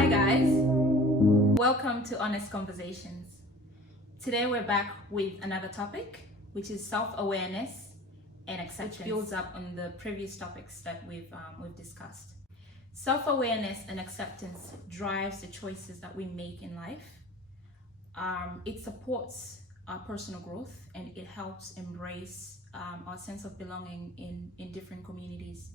Hi guys, welcome to Honest Conversations. Today we're back with another topic, which is self-awareness and acceptance, which builds up on the previous topics that we've discussed. Self-awareness and acceptance drives the choices that we make in life. It supports our personal growth and it helps embrace our sense of belonging in different communities.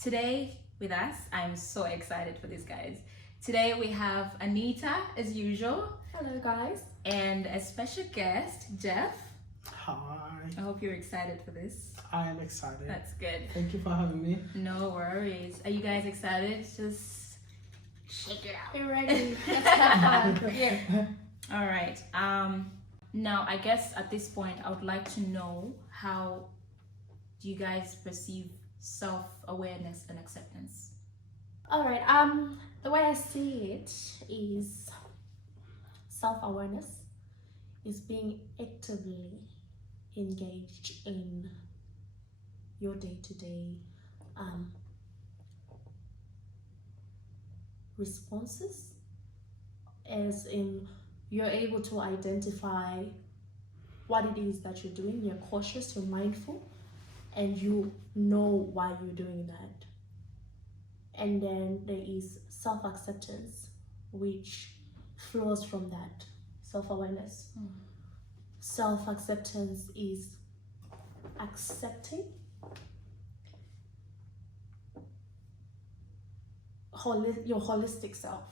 Today with us, I'm so excited for this, guys. Today we have Anita as usual. Hello guys. And a special guest, Jeff. Hi. I hope you're excited for this. I am excited. That's good. Thank you for having me. No worries. Are you guys excited? Just shake it out. We're ready. Let's have fun. Yeah. All right. Now I guess at this point I would like to know, how do you guys perceive self-awareness and acceptance? All right. The way I see it is self-awareness is being actively engaged in your day-to-day responses, as in you're able to identify what it is that you're doing. You're cautious, you're mindful, and you know why you're doing that. And then there is self-acceptance, which flows from that self-awareness. Self-acceptance is accepting your holistic self,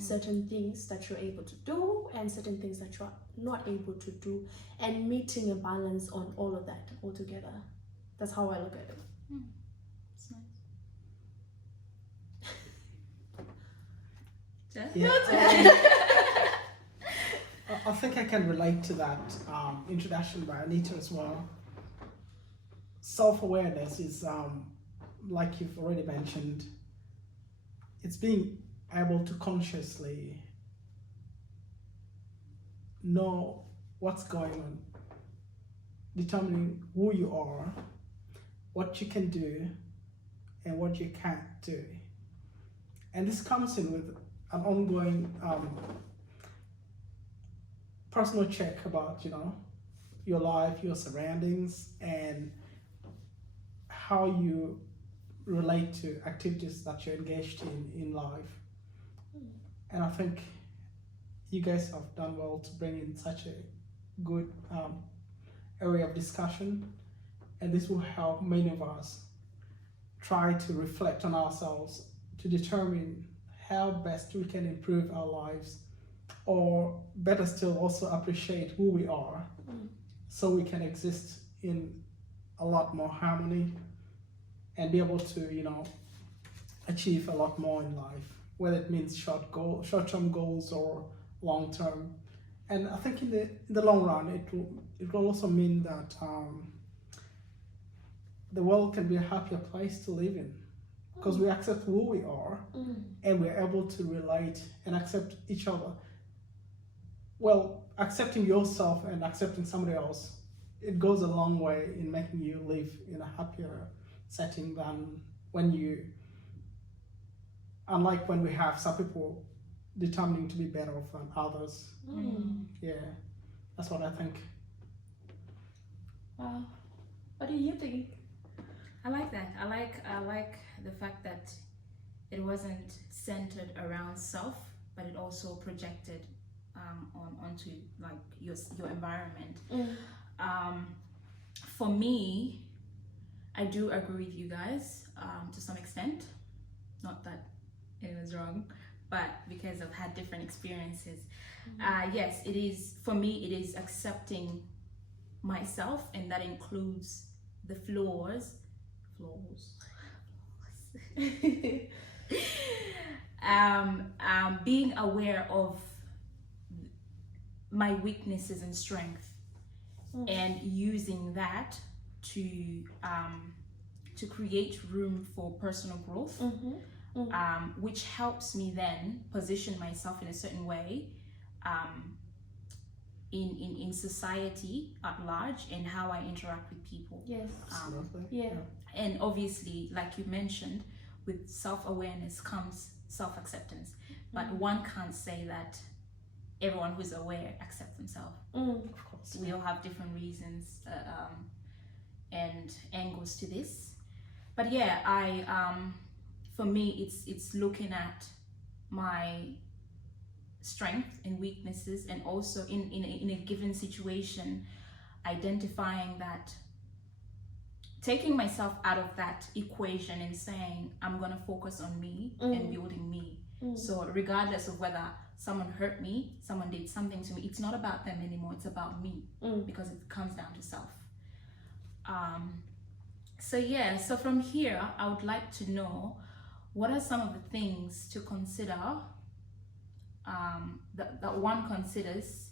certain things that you're able to do and certain things that you're not able to do, and meeting a balance on all of that altogether. That's how I look at it. That's nice. Jeff? Yeah, I think I can relate to that introduction by Anita as well. Self-awareness is, like you've already mentioned, it's being able to consciously know what's going on, determining who you are, what you can do, and what you can't do. And this comes in with an ongoing personal check about, your life, your surroundings, and how you relate to activities that you're engaged in life. And I think you guys have done well to bring in such a good area of discussion, and this will help many of us try to reflect on ourselves to determine how best we can improve our lives, or better still, also appreciate who we are, so we can exist in a lot more harmony and be able to, achieve a lot more in life, whether it means short-term goals or long-term. And I think in the long run, it will also mean that the world can be a happier place to live in, because we accept who we are and we're able to relate and accept each other. Well, accepting yourself and accepting somebody else, it goes a long way in making you live in a happier setting than unlike when we have some people determining to be better than others. Yeah, that's what I think. Wow. What do you think? I like that. I like the fact that it wasn't centered around self, but it also projected onto like your environment. For me, I do agree with you guys to some extent. Not that it was wrong, but because I've had different experiences. Yes, it is, for me, it is accepting myself, and that includes the flaws. Being aware of my weaknesses and strength, and using that to create room for personal growth, which helps me then position myself in a certain way in society at large, and how I interact with people. Yes. Absolutely. Yeah. And obviously, like you mentioned, with self-awareness comes self-acceptance, but one can't say that everyone who's aware accepts themselves. Of course. We all have different reasons and angles to this, but yeah, for me it's looking at my strength and weaknesses, and also in a given situation identifying that, taking myself out of that equation and saying I'm gonna focus on me and building me. So regardless of whether someone hurt me, someone did something to me, it's not about them anymore, it's about me, because it comes down to self. So from here I would like to know, what are some of the things to consider that one considers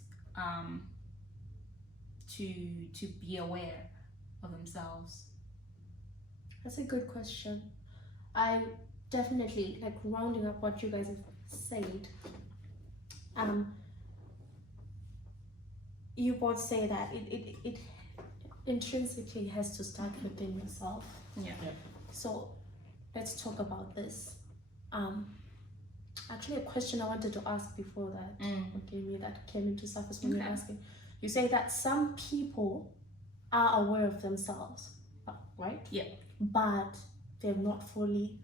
to be aware of themselves? That's a good question. I definitely, like, rounding up what you guys have said, you both say that it intrinsically has to start within yourself. Yeah. So let's talk about this. Actually, a question I wanted to ask before that that came into surface when you're asking. You say that some people are aware of themselves, right? Yeah. But they've not fully,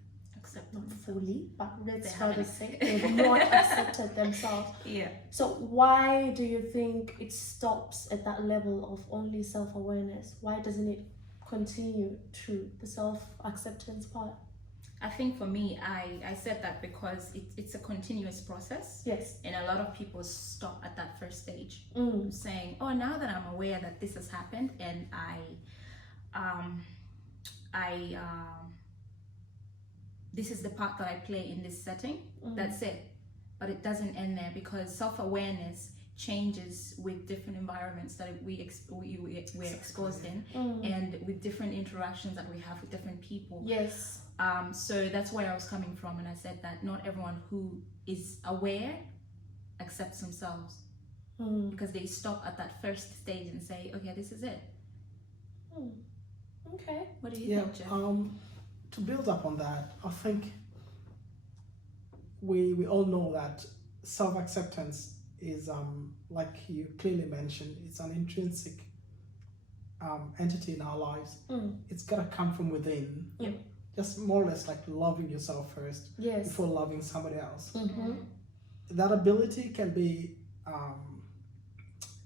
but let's try to say they've not accepted themselves. Yeah. So why do you think it stops at that level of only self-awareness? Why doesn't it continue to the self-acceptance part? I think for me, I said that because it's a continuous process. Yes. And a lot of people stop at that first stage, saying, oh, now that I'm aware that this has happened and this is the part that I play in this setting, that's it. But it doesn't end there, because self-awareness changes with different environments that we're exposed in, and with different interactions that we have with different people. Yes. So that's where I was coming from, and I said that not everyone who is aware accepts themselves, because they stop at that first stage and say, okay, this is it. Okay. What do you think, Jeff? To build up on that, I think we all know that self-acceptance is, like you clearly mentioned, it's an intrinsic entity in our lives. It's got to come from within. Yep. Just more or less like loving yourself first before loving somebody else. That ability can be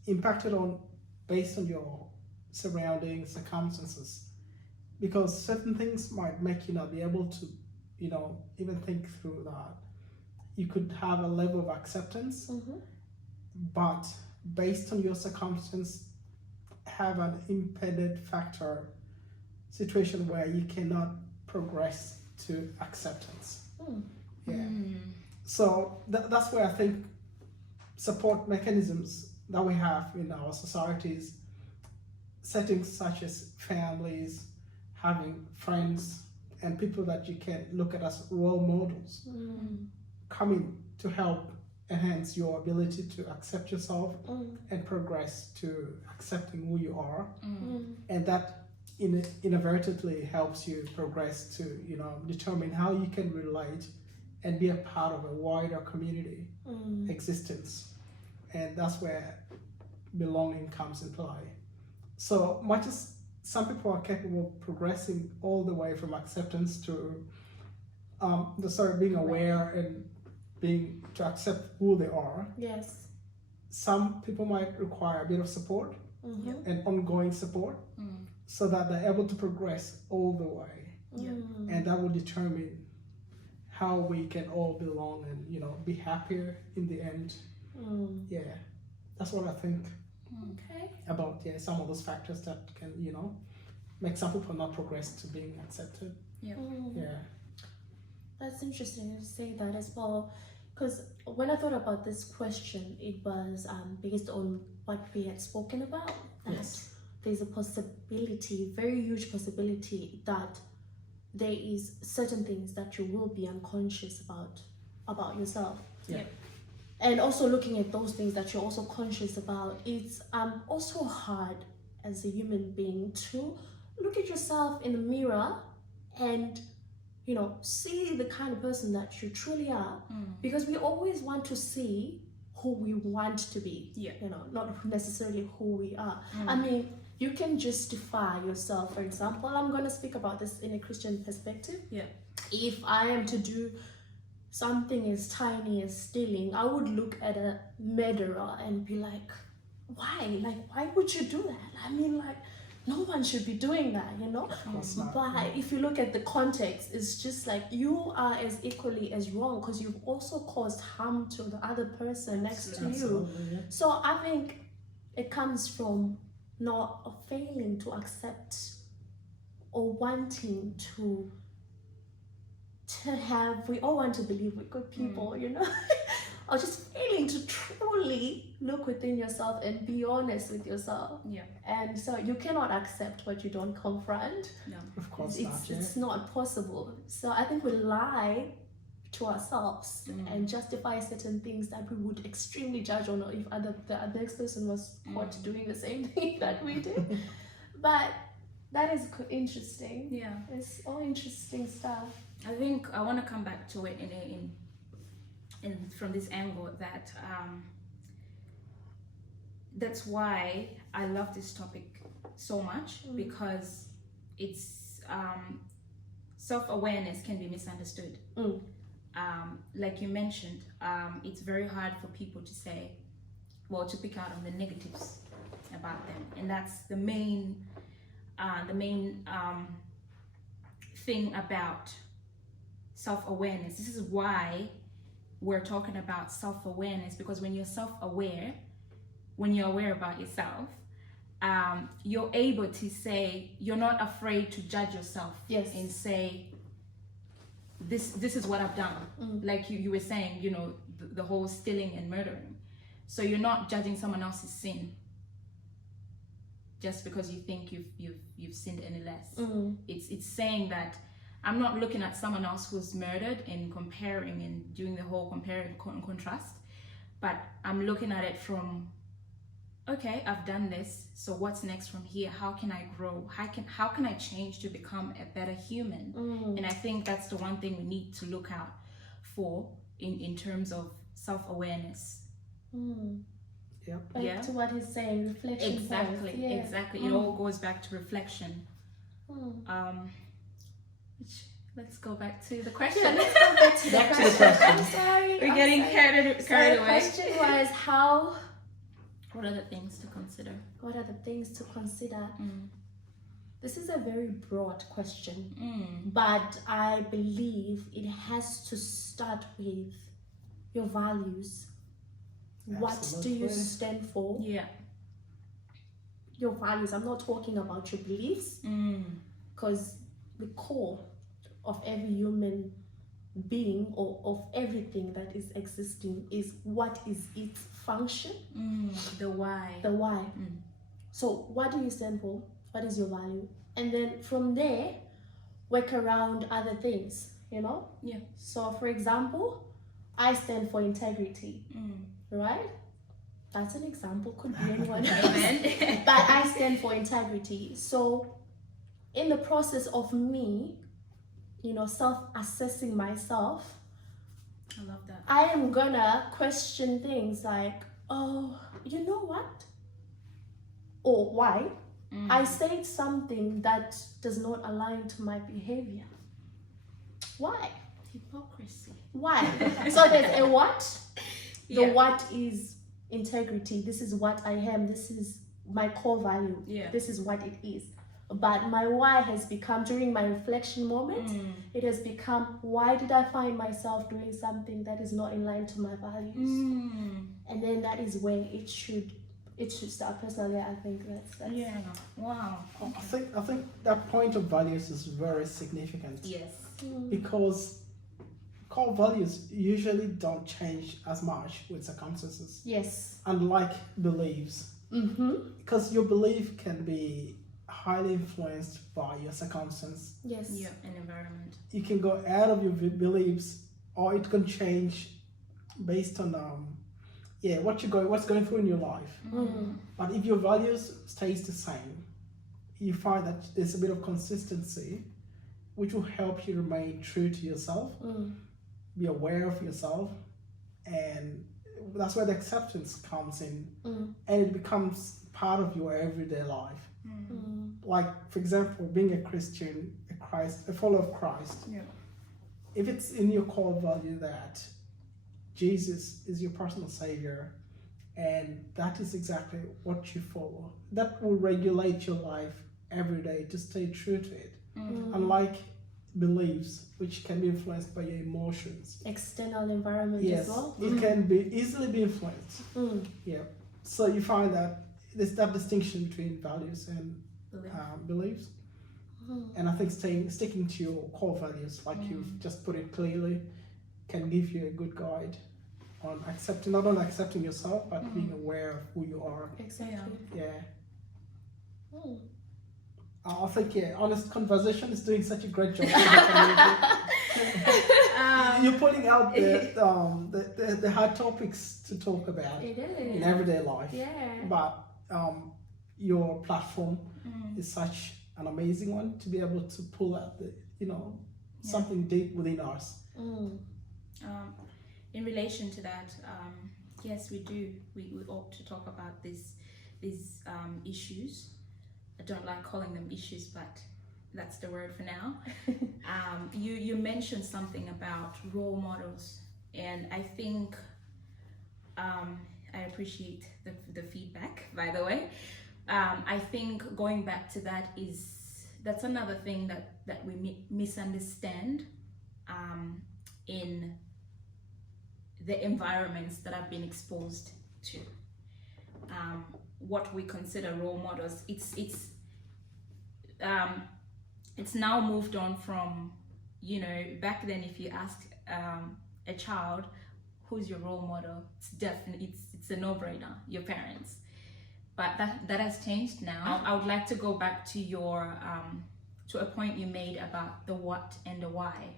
impacted on based on your surroundings, circumstances, because certain things might make you not be able to, even think through that. You could have a level of acceptance, but based on your circumstance, have an impeded factor situation where you cannot progress to acceptance. So that's where I think support mechanisms that we have in our societies, settings such as families, having friends and people that you can look at as role models, coming to help enhance your ability to accept yourself and progress to accepting who you are, and that inadvertently helps you progress to determine how you can relate and be a part of a wider community existence, and that's where belonging comes in play. So much as some people are capable of progressing all the way from acceptance to being aware and being to accept who they are. Yes. Some people might require a bit of support and ongoing support, so that they're able to progress all the way, and that will determine how we can all belong and be happier in the end. That's what I think. Okay. About some of those factors that can make some people not progress to being accepted. That's interesting to say that as well, because when I thought about this question, it was based on what we had spoken about, that there's a possibility, very huge possibility, that there is certain things that you will be unconscious about yourself. And also looking at those things that you're also conscious about, it's also hard as a human being to look at yourself in the mirror and see the kind of person that you truly are, because we always want to see who we want to be, not necessarily who we are. I mean, you can justify yourself. For example, I'm going to speak about this in a Christian perspective. If I am to do something as tiny as stealing, I would look at a murderer and be like, why? Like, why would you do that? I mean, like, no one should be doing that, But if you look at the context, it's just like you are as equally as wrong, because you've also caused harm to the other person next to you. Yeah. So I think it comes from not failing to accept or wanting to have, we all want to believe we're good people, or just failing to truly look within yourself and be honest with yourself. And so you cannot accept what you don't confront. No, of course it's not possible. So I think we lie to ourselves and justify certain things that we would extremely judge on, or if the next person was caught doing the same thing that we did. But that is interesting. It's all interesting stuff. I think I want to come back to it in from this angle that that's why I love this topic so much, because it's self-awareness can be misunderstood. Like you mentioned, it's very hard for people to say, to pick out on the negatives about them, and that's the main thing about self-awareness. This is why we're talking about self-awareness, because when you're self-aware, when you're aware about yourself, you're able to say, you're not afraid to judge yourself and say, this is what I've done. Like you were saying, the whole stealing and murdering. So you're not judging someone else's sin just because you think you've sinned any less. It's saying that I'm not looking at someone else who's murdered and comparing and doing the whole compare and contrast, but I'm looking at it from, okay, I've done this, so what's next from here? How can I grow? How can I change to become a better human? And I think that's the one thing we need to look out for in terms of self-awareness. Back to what he's saying, reflection. Exactly. It all goes back to reflection. Let's go back to the question. Let's go back to the question. I'm sorry. We're getting carried away. The question was what are the things to consider? What are the things to consider? This is a very broad question, but I believe it has to start with your values. Absolutely. What do you stand for? Your values. I'm not talking about your beliefs, because the core of every human being, or of everything that is existing, is what is its function. The why. So what do you stand for? What is your value? And then from there, work around other things, So for example, I stand for integrity, right? That's an example, could be anyone else. But I stand for integrity. So in the process of me, self-assessing myself, I love that. I am gonna question things like, oh, you know what? Or why? I said something that does not align to my behavior. Why? Hypocrisy. Why? So there's a what? The what is integrity. This is what I am. This is my core value. This is what it is. But my why has become, during my reflection moment, it has become, why did I find myself doing something that is not in line to my values? And then that is where it should start. Personally, I think that's Wow. I think that point of values is very significant. Yes. Because core values usually don't change as much with circumstances. Yes. Unlike beliefs. Because your belief can be highly influenced by your circumstance. Yes. An environment. You can go out of your beliefs, or it can change based on what's going through in your life. But if your values stays the same, you find that there's a bit of consistency, which will help you remain true to yourself, be aware of yourself, and that's where the acceptance comes in, and it becomes part of your everyday life. Like, for example, being a Christian, a follower of Christ. Yeah. If it's in your core value that Jesus is your personal savior, and that is exactly what you follow, that will regulate your life every day to stay true to it. Unlike beliefs, which can be influenced by your emotions. External environment Yes, as well. it can be easily be influenced. Yeah. So you find that there's that distinction between values and beliefs. And I think sticking to your core values, like you've just put it clearly, can give you a good guide on not only accepting yourself, but being aware of who you are. Exactly. Yeah. I think Honest Conversation is doing such a great job. You're putting out the hard topics to talk about It is. in everyday life. Yeah. But your platform is such an amazing one to be able to pull out something deep within us. In relation to that, yes, we do. We ought to talk about these issues. I don't like calling them issues, but that's the word for now. You mentioned something about role models, and I think I appreciate the feedback, by the way. I think going back to that's another thing that we misunderstand in the environments that I've been exposed to. What we consider role models, it's now moved on from, back then if you ask a child who's your role model, it's a no-brainer, your parents. But that has changed now. I would like to go back to your to a point you made about the what and the why.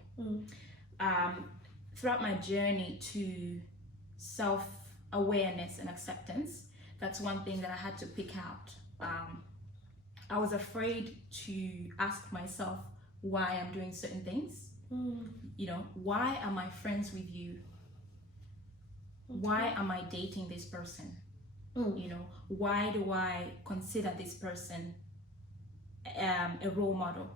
Throughout my journey to self-awareness and acceptance, that's one thing that I had to pick out. I was afraid to ask myself why I'm doing certain things. Why am I friends with you? Why am I dating this person? Why do I consider this person a role model?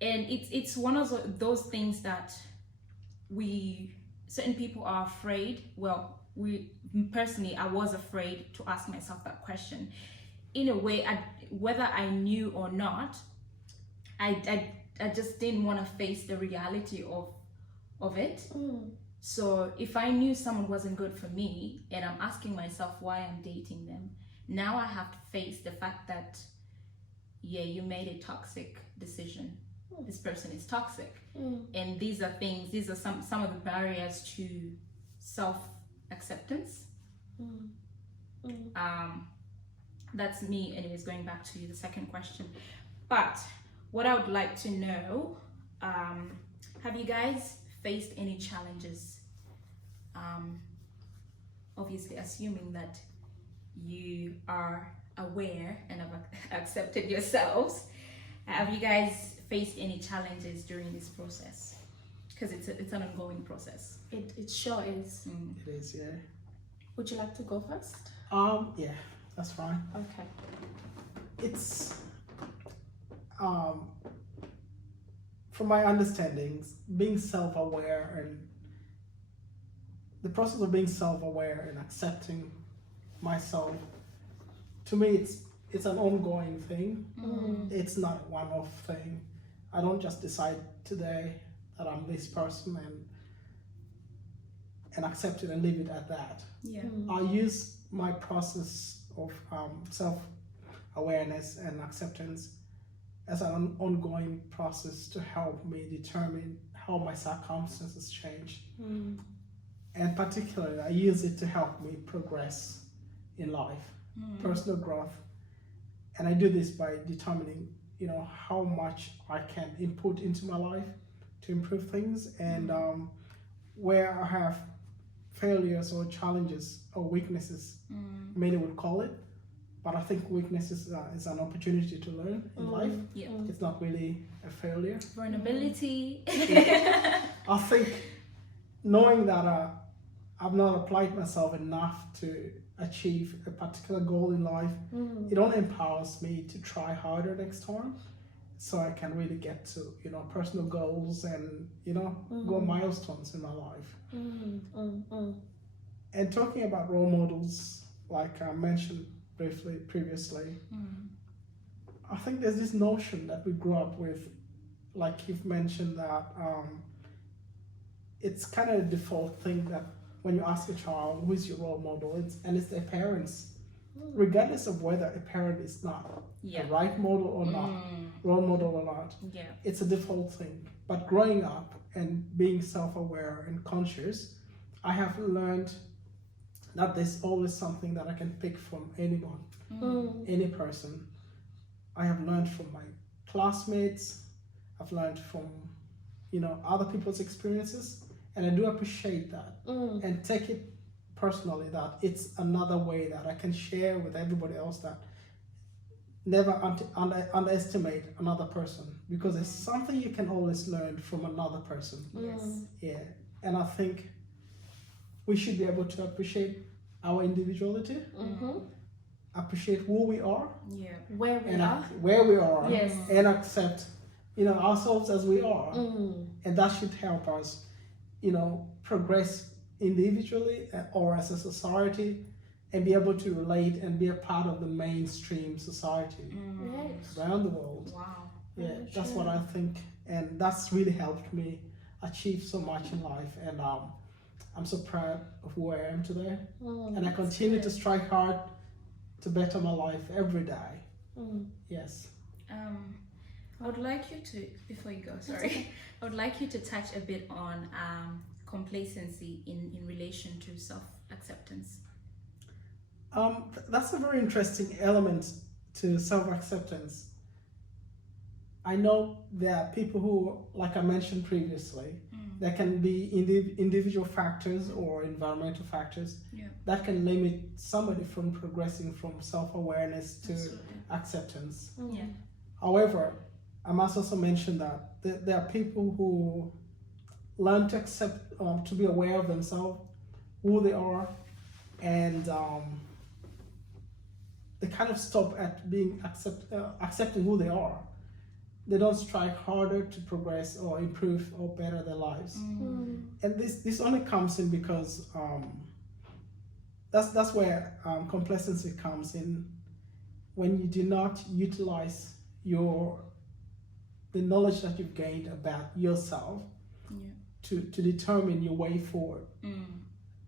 And it's one of those things that certain people are afraid. Well, personally, I was afraid to ask myself that question. In a way, whether I knew or not, I just didn't want to face the reality of it. So if I knew someone wasn't good for me and I'm asking myself why I'm dating them, now I have to face the fact that, you made a toxic decision. This person is toxic. And these are some of the barriers to self-acceptance. That's me, anyways, going back to the second question. But what I would like to know, have you guys faced any challenges? Obviously, assuming that you are aware and have accepted yourselves, have you guys faced any challenges during this process? Because it's an ongoing process. It sure is. It is, yeah. Would you like to go first? Yeah, that's fine. Okay. It's from my understandings, being self-aware and the process of being self-aware and accepting myself, to me, it's an ongoing thing. It's not a one-off thing. I don't just decide today that I'm this person and accept it and leave it at that. I use my process of self-awareness and acceptance as an ongoing process to help me determine how my circumstances change. And particularly, I use it to help me progress in life, personal growth. And I do this by determining, how much I can input into my life to improve things, and where I have failures or challenges or weaknesses, many would call it, but I think weakness is an opportunity to learn in life. Yeah. It's not really a failure. Vulnerability. I think knowing that I've not applied myself enough to achieve a particular goal in life, it only empowers me to try harder next time, so I can really get to, you know, personal goals and, you know, go milestones in my life. And talking about role models, like I mentioned briefly previously, I think there's this notion that we grew up with, like you've mentioned, that it's kind of a default thing that when you ask a child who is your role model, it's their parents, regardless of whether a parent is not Yeah. a right model or not, role model or not. Yeah. It's a default thing. But growing up and being self-aware and conscious, I have learned that there's always something that I can pick from anyone, any person. I have learned from my classmates, I've learned from, you know, other people's experiences, and I do appreciate that and take it personally that it's another way that I can share with everybody else, that never underestimate another person, because there's something you can always learn from another person. Yes. Yeah, and I think we should be able to appreciate our individuality, appreciate who we are, Yeah. Where we and are. where we are, Yes. and accept, you know, ourselves as we are, and that should help us, you know, progress individually or as a society, and be able to relate and be a part of the mainstream society Yes. around the world. Wow. Yeah, that's what I think, and that's really helped me achieve so much in life, and I'm so proud of who I am today, and I continue to strive hard to better my life every day. Yes. I would like you to, before you go, sorry, I would like you to touch a bit on complacency in relation to self-acceptance. That's a very interesting element to self-acceptance. I know there are people who, like I mentioned previously, there can be individual factors or environmental factors that can limit somebody from progressing from self-awareness to acceptance. Yeah. However, I must also mention that there are people who learn to accept, to be aware of themselves, who they are, and they kind of stop at being accepting who they are. They don't strive harder to progress or improve or better their lives. And this only comes in because that's where complacency comes in, when you do not utilize the knowledge that you've gained about yourself to determine your way forward,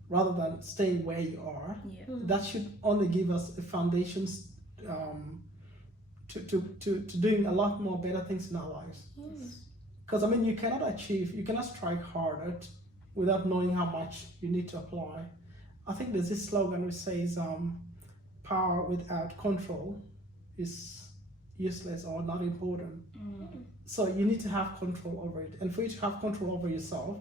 rather than staying where you are. That should only give us the foundations to doing a lot more better things in our lives. Because I mean, you cannot strive harder without knowing how much you need to apply. I think there's this slogan which says, power without control is useless or not important. So you need to have control over it, and for you to have control over yourself,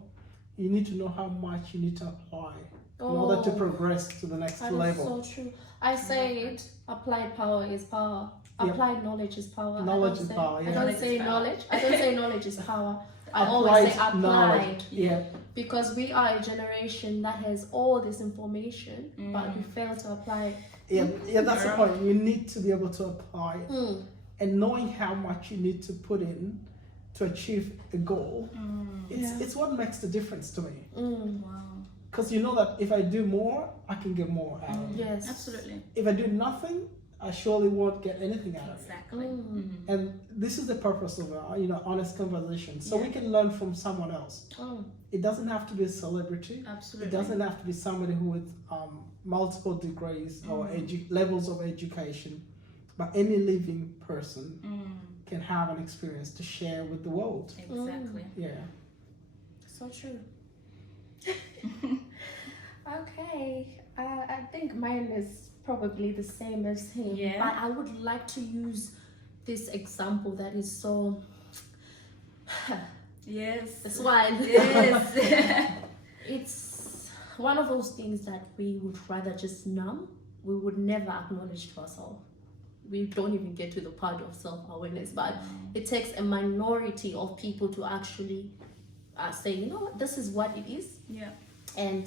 you need to know how much you need to apply in order to progress to the next That level. is so true. I say it, applied power is power. Applied knowledge is power. Knowledge is power, I yeah. don't say Knowledge is knowledge. I don't say knowledge is power. I always say applied. knowledge. Yeah. Because we are a generation that has all this information, but we fail to apply it. Yeah, that's the point. You need to be able to apply it. Mm. And knowing how much you need to put in to achieve a goal, it's what makes the difference to me. Wow. Because you know that if I do more, I can get more out of it. Yes. Absolutely. If I do nothing, I surely won't get anything out of it. Exactly. And this is the purpose of honest conversation, so we can learn from someone else. It doesn't have to be a celebrity. Absolutely. It doesn't have to be somebody who with multiple degrees or levels of education, but any living person can have an experience to share with the world. Exactly. Yeah. So true. Okay. I think mine is probably the same as him. Yeah. But I would like to use this example that is so Yes. this one. Yes. It's one of those things that we would rather just numb we would never acknowledge to ourselves. We don't even get to the part of self-awareness, but it takes a minority of people to actually say, you know what, this is what it is, and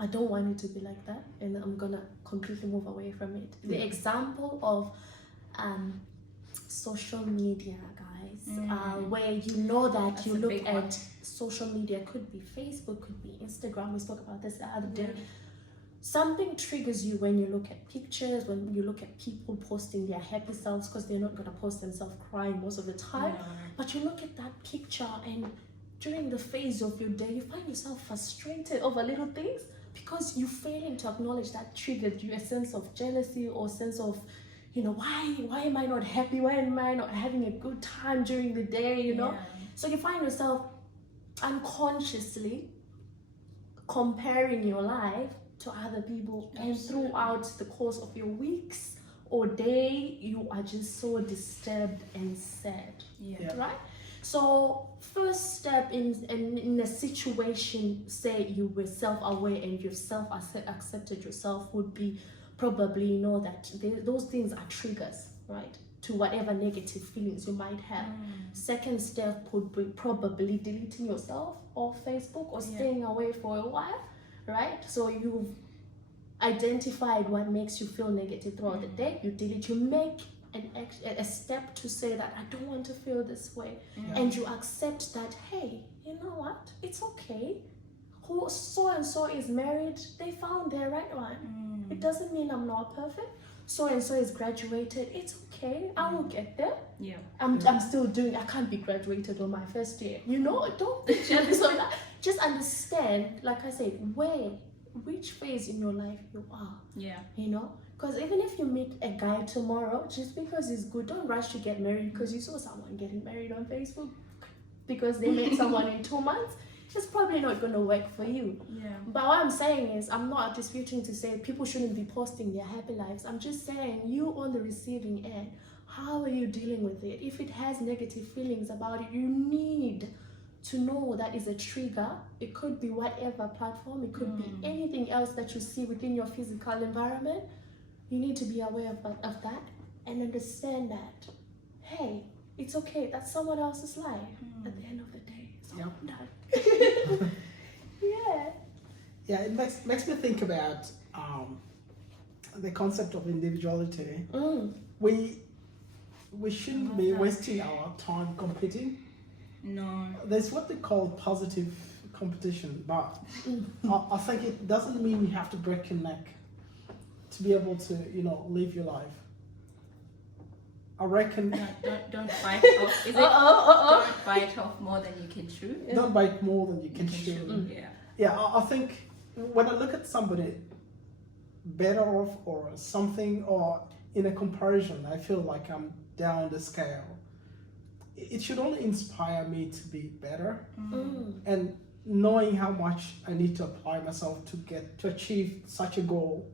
I don't want it to be like that, and I'm gonna completely move away from it. The example of social media, guys, where you know that That's you a look big at one. social media, could be Facebook, could be Instagram. We spoke about this the other day. Something triggers you when you look at pictures, when you look at people posting their happy selves, because they're not going to post themselves crying most of the time. But you look at that picture, and during the phase of your day, you find yourself frustrated over little things because you're failing to acknowledge that triggered you a sense of jealousy or sense of, you know, why am I not happy? Why am I not having a good time during the day, you know? So you find yourself unconsciously comparing your life to other people, and throughout the course of your weeks or day, you are just so disturbed and sad, right? So first step in a situation, say you were self-aware and you accepted yourself, would be probably, you know, that those things are triggers, right, to whatever negative feelings you might have. Second step would be probably deleting yourself off Facebook or staying away for a while, right? So you've identified what makes you feel negative throughout the day, you delete, you make a step to say that I don't want to feel this way, and you accept that, hey, you know what, it's okay, who so and so is married, they found their right one. It doesn't mean I'm not perfect. So and so is graduated, it's okay, I will get there. I'm still doing, I can't be graduated on my first year, you know. Don't be jealous of that. Just understand, like I said, which phase in your life you are, you know. Because even if you meet a guy tomorrow, just because he's good, don't rush to get married because you saw someone getting married on Facebook because they met someone in 2 months. It's probably not going to work for you. But what I'm saying is, I'm not disputing to say people shouldn't be posting their happy lives. I'm just saying, you on the receiving end, how are you dealing with it? If it has negative feelings about it, you need to know that is a trigger. It could be whatever platform, it could be anything else that you see within your physical environment. You need to be aware of that and understand that, hey, it's okay, that's someone else's life. At the end of the day, it's all done. Yeah, it makes me think about the concept of individuality. We shouldn't be wasting our time competing. No. There's what they call positive competition, but I think it doesn't mean you have to break your neck to be able to, you know, live your life. I reckon. Don't bite off. Is it? Don't bite off more than you can chew. Don't bite more than you can chew. Yeah, I think when I look at somebody better off or something, or in a comparison, I feel like I'm down the scale. It should only inspire me to be better, and knowing how much I need to apply myself to achieve such a goal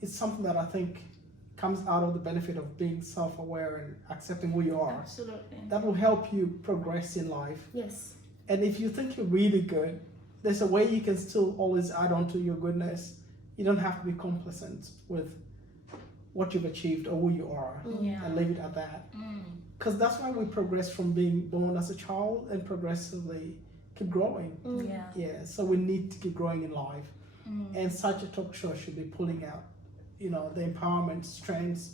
is something that I think comes out of the benefit of being self-aware and accepting who you are. Absolutely. That will help you progress in life. Yes. And if you think you're really good, there's a way you can still always add on to your goodness. You don't have to be complacent with what you've achieved or who you are, and leave it at that. Because that's why we progress from being born as a child and progressively keep growing. So we need to keep growing in life. And such a talk show should be pulling out, you know, the empowerment strengths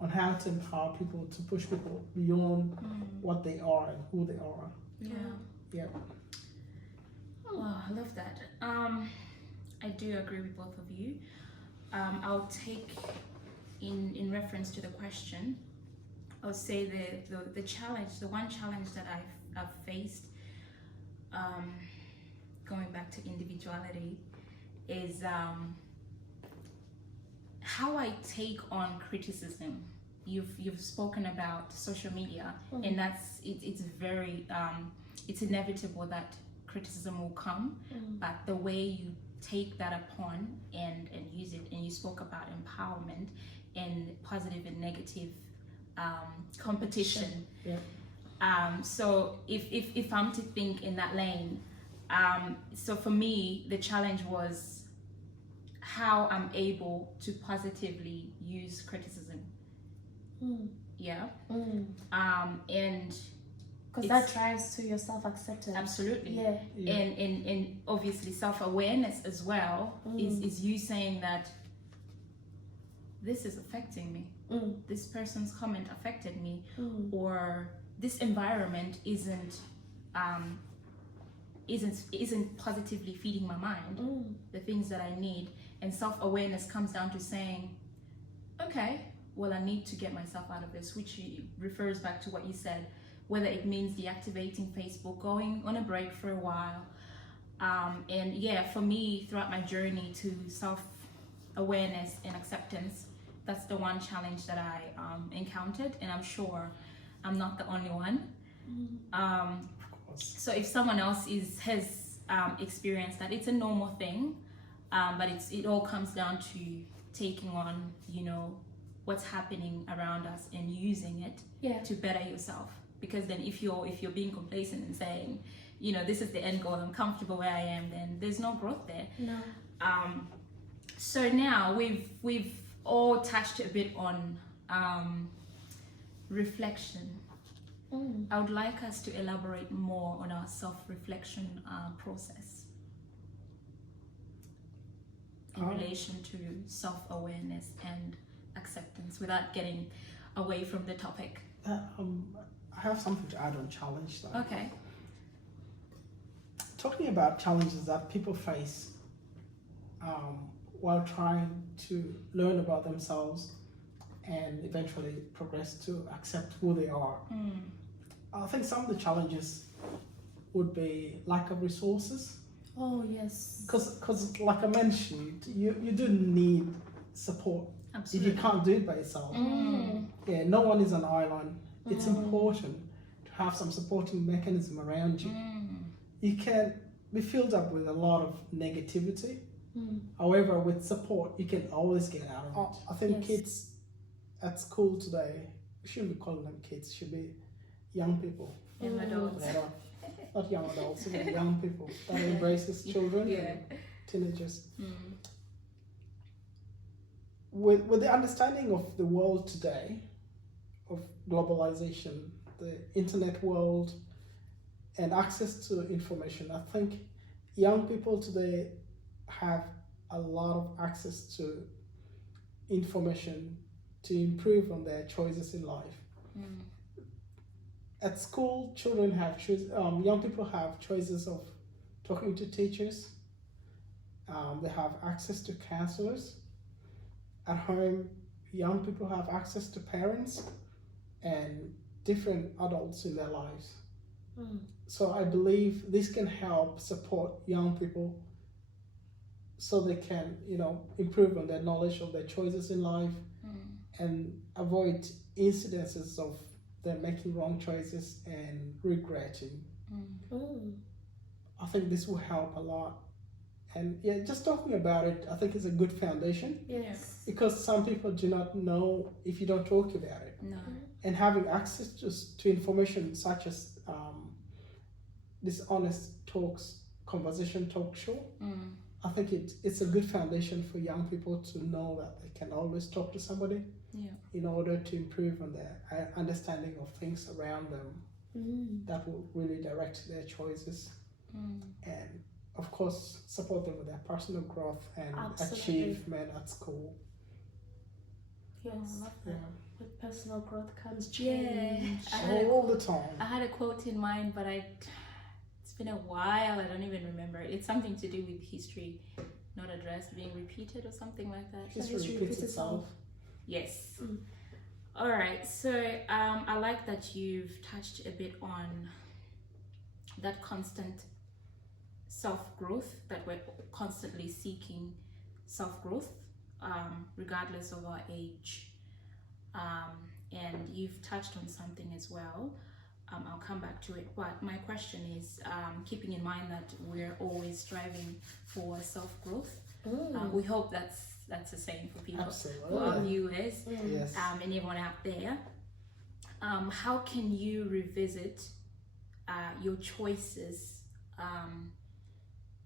on how to empower people, to push people beyond what they are and who they are. Oh, I love that. I do agree with both of you. I'll take in reference to the question, I'll say the challenge, the one challenge that I've faced, going back to individuality, is how I take on criticism. You've spoken about social media, and it's very it's inevitable that criticism will come, but the way you take that upon and use it, and you spoke about empowerment and positive and negative competition. So if I'm to think in that lane, so for me the challenge was how I'm able to positively use criticism. Yeah. And because that drives to your self-acceptance. absolutely. Yeah. And obviously self-awareness as well is you saying that this is affecting me. This person's comment affected me, or this environment isn't positively feeding my mind the things that I need. And self-awareness comes down to saying, okay, well, I need to get myself out of this, which refers back to what you said, whether it means deactivating Facebook, going on a break for a while. And yeah, for me, throughout my journey to self-awareness and acceptance, that's the one challenge that I encountered, and I'm sure I'm not the only one. So if someone else has experienced that, it's a normal thing, but it all comes down to taking on, what's happening around us and using it to better yourself. Because then if you're being complacent and saying, this is the end goal, I'm comfortable where I am, then there's no growth there. No. So now we've all touched a bit on reflection. I would like us to elaborate more on our self-reflection process in relation to self-awareness and acceptance, without getting away from the topic. I have something to add on challenge though. Okay. Talking about challenges that people face while trying to learn about themselves and eventually progress to accept who they are. I think some of the challenges would be lack of resources. Oh, yes. Because like I mentioned, you do need support. Absolutely. If you can't do it by yourself. Yeah, no one is an island. It's important to have some supporting mechanism around you. You can be filled up with a lot of negativity. However, with support, you can always get out of it. I think kids at school today, we shouldn't be calling them kids, should be young people. Young adults. Not young adults, but young people that embraces children and teenagers. With the understanding of the world today, of globalization, the internet world, and access to information, I think young people today have a lot of access to information to improve on their choices in life. At school, children have young people have choices of talking to teachers. They have access to counselors. At home, young people have access to parents and different adults in their lives. So I believe this can help support young people so they can, improve on their knowledge of their choices in life and avoid incidences of them making wrong choices and regretting. I think this will help a lot. And yeah, just talking about it, I think is a good foundation. Yes. Because some people do not know if you don't talk about it. No. And having access to information such as this honest talks, conversation talk show, I think it's a good foundation for young people to know that they can always talk to somebody in order to improve on their understanding of things around them that will really direct their choices and of course support them with their personal growth and achievement at school. Yes. I love that. With personal growth comes change. All the time. I had a quote in mind, but it's been a while, I don't even remember. It's something to do with history not addressed being repeated or something like that. History repeats itself. Yes. All right, so I like that you've touched a bit on that constant self-growth, that we're constantly seeking self-growth regardless of our age. And you've touched on something as well. I'll come back to it, but my question is, keeping in mind that we're always striving for self-growth, we hope that's the same for people, for our viewers, Yes. and everyone out there. How can you revisit your choices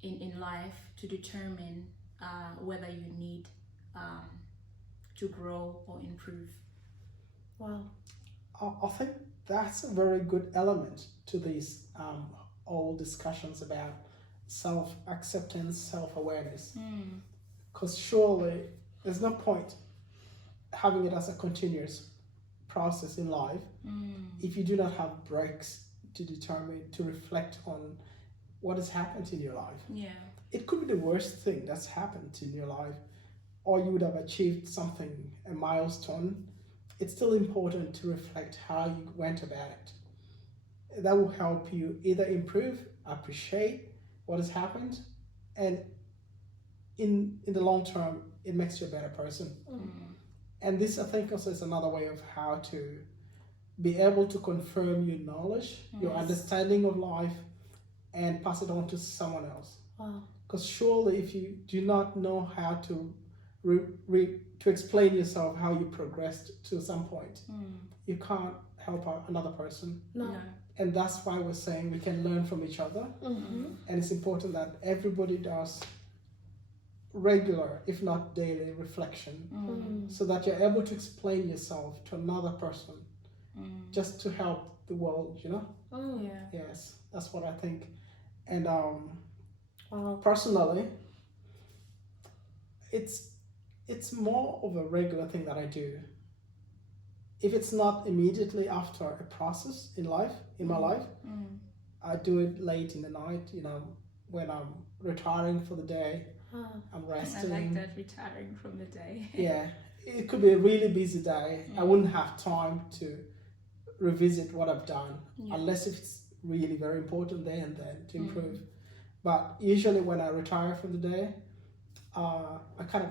in life to determine whether you need to grow or improve. Wow. I think that's a very good element to these all discussions about self-acceptance, self-awareness. Because surely there's no point having it as a continuous process in life if you do not have breaks to determine, to reflect on what has happened in your life. Yeah. It could be the worst thing that's happened in your life, or you would have achieved something, a milestone. It's still important to reflect how you went about it. That will help you either improve, appreciate what has happened, and in the long term, it makes you a better person. And this, I think, also is another way of how to be able to confirm your knowledge, your understanding of life, and pass it on to someone else. Wow. Because surely, if you do not know how to to explain yourself, how you progressed to some point, you can't help another person. No. And that's why we're saying we can learn from each other. And it's important that everybody does regular, if not daily, reflection, so that you're able to explain yourself to another person, just to help the world, you know? Yeah. Yes, that's what I think. And Wow. personally, it's more of a regular thing that I do. If it's not immediately after a process in life, in my life, I do it late in the night, you know, when I'm retiring for the day, I'm resting. I like that, retiring from the day. Yeah, it could be a really busy day. I wouldn't have time to revisit what I've done, unless if it's really very important there and then to improve. But usually when I retire from the day, I kind of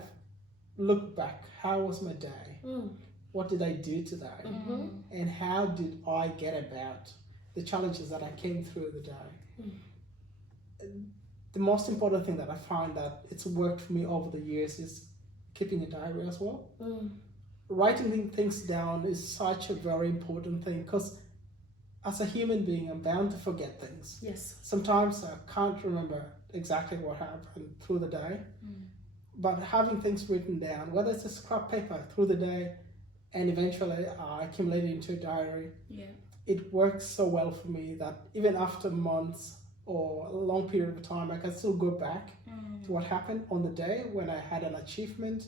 look back. How was my day? What did I do today? And how did I get about the challenges that I came through the day? The most important thing that I find that it's worked for me over the years is keeping a diary as well. Writing things down is such a very important thing, because as a human being, I'm bound to forget things. Yes. Sometimes I can't remember exactly what happened through the day, but having things written down, whether it's a scrap paper through the day and eventually accumulate it into a diary, it works so well for me that even after months or a long period of time, I can still go back to what happened on the day when I had an achievement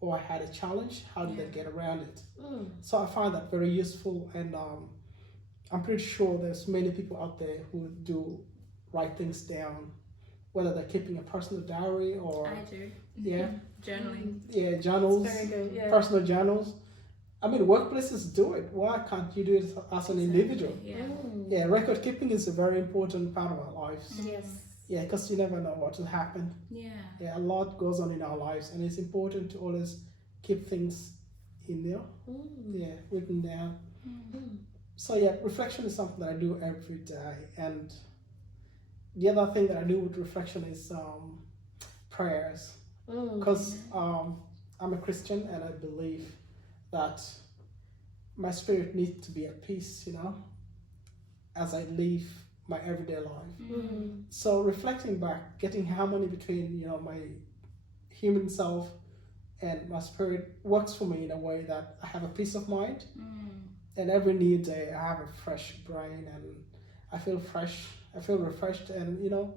or I had a challenge. How did I get around it? So I find that very useful, and I'm pretty sure there's many people out there who do write things down, whether they're keeping a personal diary or I do. Yeah. Journaling. Yeah, journals, Very good. Yeah. personal journals. I mean, workplaces do it. Why can't you do it as an individual? Yeah. Yeah, record keeping is a very important part of our lives. Yes. Yeah, because you never know what will happen. Yeah. Yeah, a lot goes on in our lives, and it's important to always keep things in there. Yeah, written down. So yeah, reflection is something that I do every day, and the other thing that I do with reflection is prayers, because I'm a Christian and I believe that my spirit needs to be at peace, you know, as I live my everyday life. So reflecting back, getting harmony between, you know, my human self and my spirit works for me in a way that I have a peace of mind, and every new day I have a fresh brain, and I feel fresh, I feel refreshed, and, you know,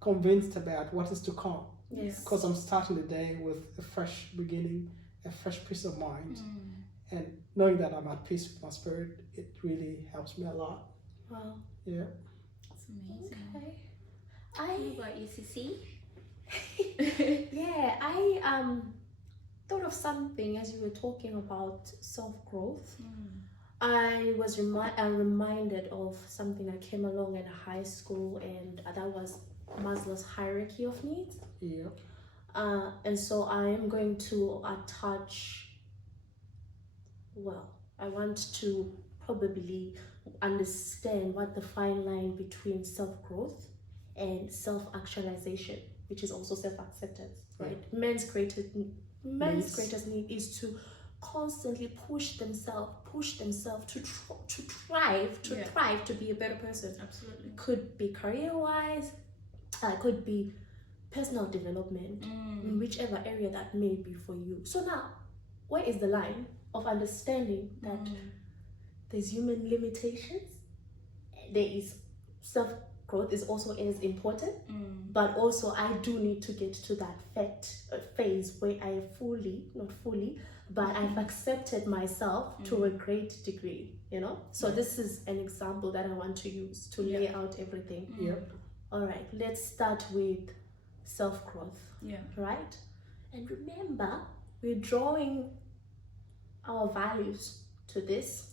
convinced about what is to come. Yes. Because I'm starting the day with a fresh beginning, a fresh peace of mind, and knowing that I'm at peace with my spirit, it really helps me a lot. Wow. Yeah. It's amazing. Okay. What about you, Cici? Yeah, I thought of something as you were talking about self-growth. I was reminded of something that came along in high school, and that was Maslow's hierarchy of needs. Yeah. And so I am going to attach, well, I want to probably understand what the fine line between self-growth and self-actualization, which is also self-acceptance, right? Men's greatest need is to constantly push themselves to thrive, to be a better person. Absolutely. Could be career-wise, could be personal development in whichever area that may be for you. So now, where is the line of understanding that there's human limitations? There is self-growth is also as important, but also I do need to get to that phase where I not fully, but I've accepted myself to a great degree, you know? So this is an example that I want to use to lay out everything. All right, let's start with self-growth, right? And remember, we're drawing our values to this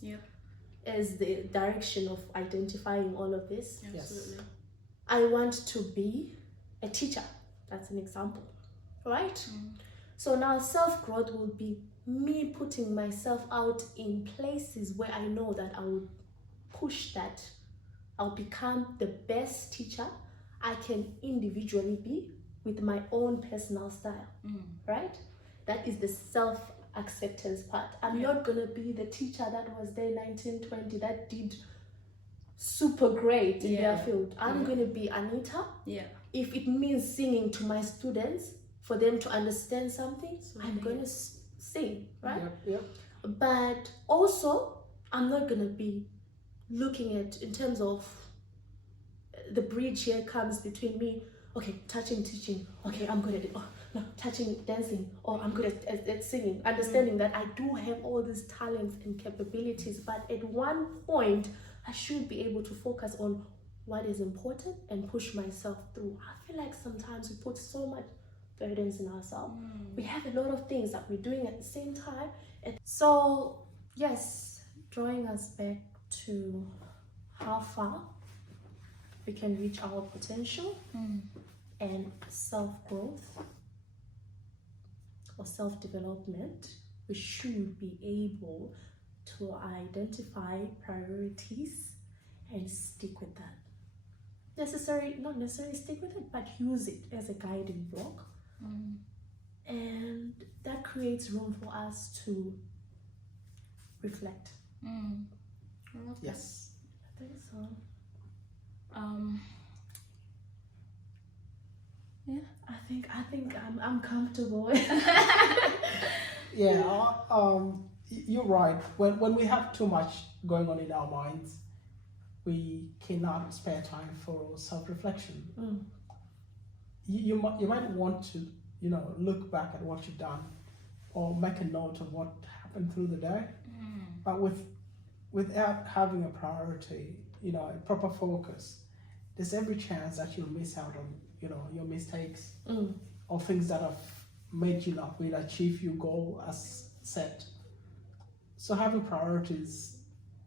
as the direction of identifying all of this. Absolutely. I want to be a teacher. That's an example, right? So now self-growth will be me putting myself out in places where I know that I will push that. I'll become the best teacher I can individually be with my own personal style, right? That is the self-acceptance part. I'm not gonna be the teacher that was there 1920 that did super great in their field. I'm gonna be Anita. If it means singing to my students for them to understand something, I'm gonna sing, right? But also, I'm not gonna be looking at in terms of the bridge here comes between me. Okay, touching, teaching. Okay, I'm good at it. Oh, no, touching, dancing. Oh, I'm good at singing. Understanding that I do have all these talents and capabilities, but at one point, I should be able to focus on what is important and push myself through. I feel like sometimes we put so much burdens in ourselves. We have a lot of things that we're doing at the same time. And so, yes, drawing us back to how far we can reach our potential and self-growth or self-development, we should be able to identify priorities and stick with that. Not necessarily stick with it, but use it as a guiding block. And that creates room for us to reflect. Yes. I think so. I think I'm comfortable. You're right. When we have too much going on in our minds, we cannot spare time for self-reflection. You might want to, look back at what you've done, or make a note of what happened through the day. But without having a priority, a proper focus, there's every chance that you'll miss out on, your mistakes or things that have made you not really achieve your goal as set. So having priorities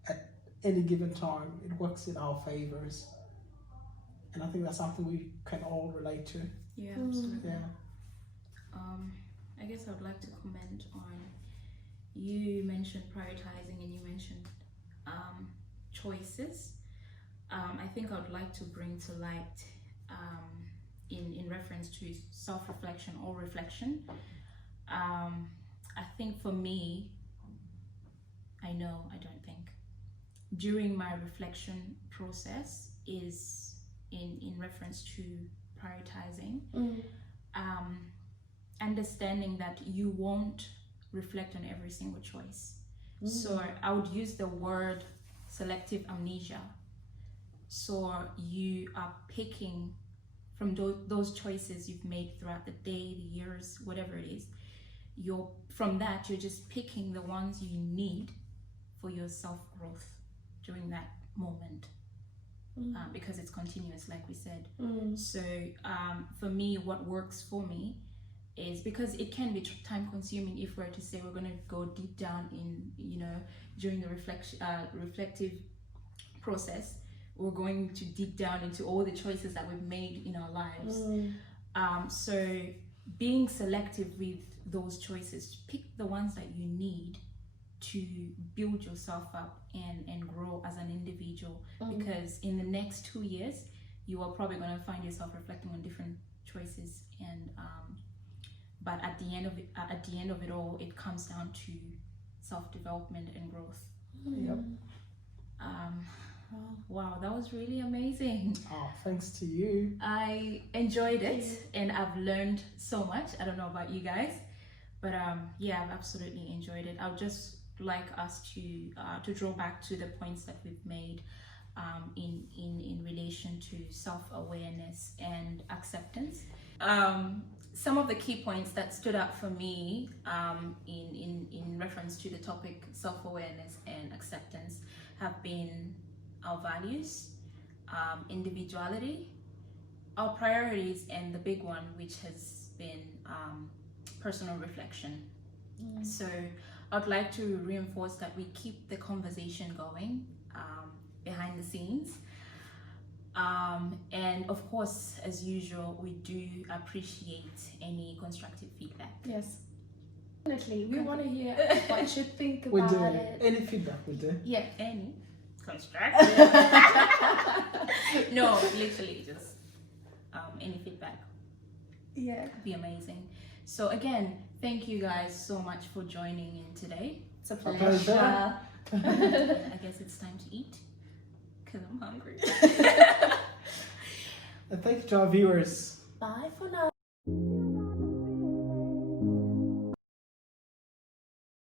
at any given time, it works in our favors. And I think that's something we can all relate to. Yeah, absolutely. Yeah. I guess I would like to comment on, you mentioned prioritizing and you mentioned choices. I think I would like to bring to light in reference to self-reflection or reflection. I think for me, I don't think, during my reflection process is in reference to prioritizing, understanding that you won't reflect on every single choice. So I would use the word selective amnesia. So you are picking from those choices you've made throughout the day, the years, whatever it is. From that, you're just picking the ones you need for your self-growth during that moment. Because it's continuous, like we said. So for me, what works for me is, because it can be time consuming if we're to say we're going to go deep down in, during the reflective process, we're going to dig down into all the choices that we've made in our lives. So being selective with those choices, pick the ones that you need to build yourself up and grow as an individual, because in the next 2 years you are probably going to find yourself reflecting on different choices, and but at the end of it all, it comes down to self-development and growth. Wow, that was really amazing. Oh, thanks to you. I enjoyed it and I've learned so much. I don't know about you guys, but yeah, I've absolutely enjoyed it. I would just like us to draw back to the points that we've made in relation to self-awareness and acceptance. Some of the key points that stood out for me in reference to the topic self-awareness and acceptance have been our values, individuality, our priorities, and the big one, which has been personal reflection. So I'd like to reinforce that we keep the conversation going behind the scenes. And of course, as usual, we do appreciate any constructive feedback. Yes. Definitely. We want to hear what you think We about do. it. Any feedback we do. Yeah, any constructive. No, literally just any feedback Yeah. would be amazing. So again, thank you guys so much for joining in today. It's a pleasure. I guess it's time to eat because I'm hungry. And thank you to our viewers. Bye for now.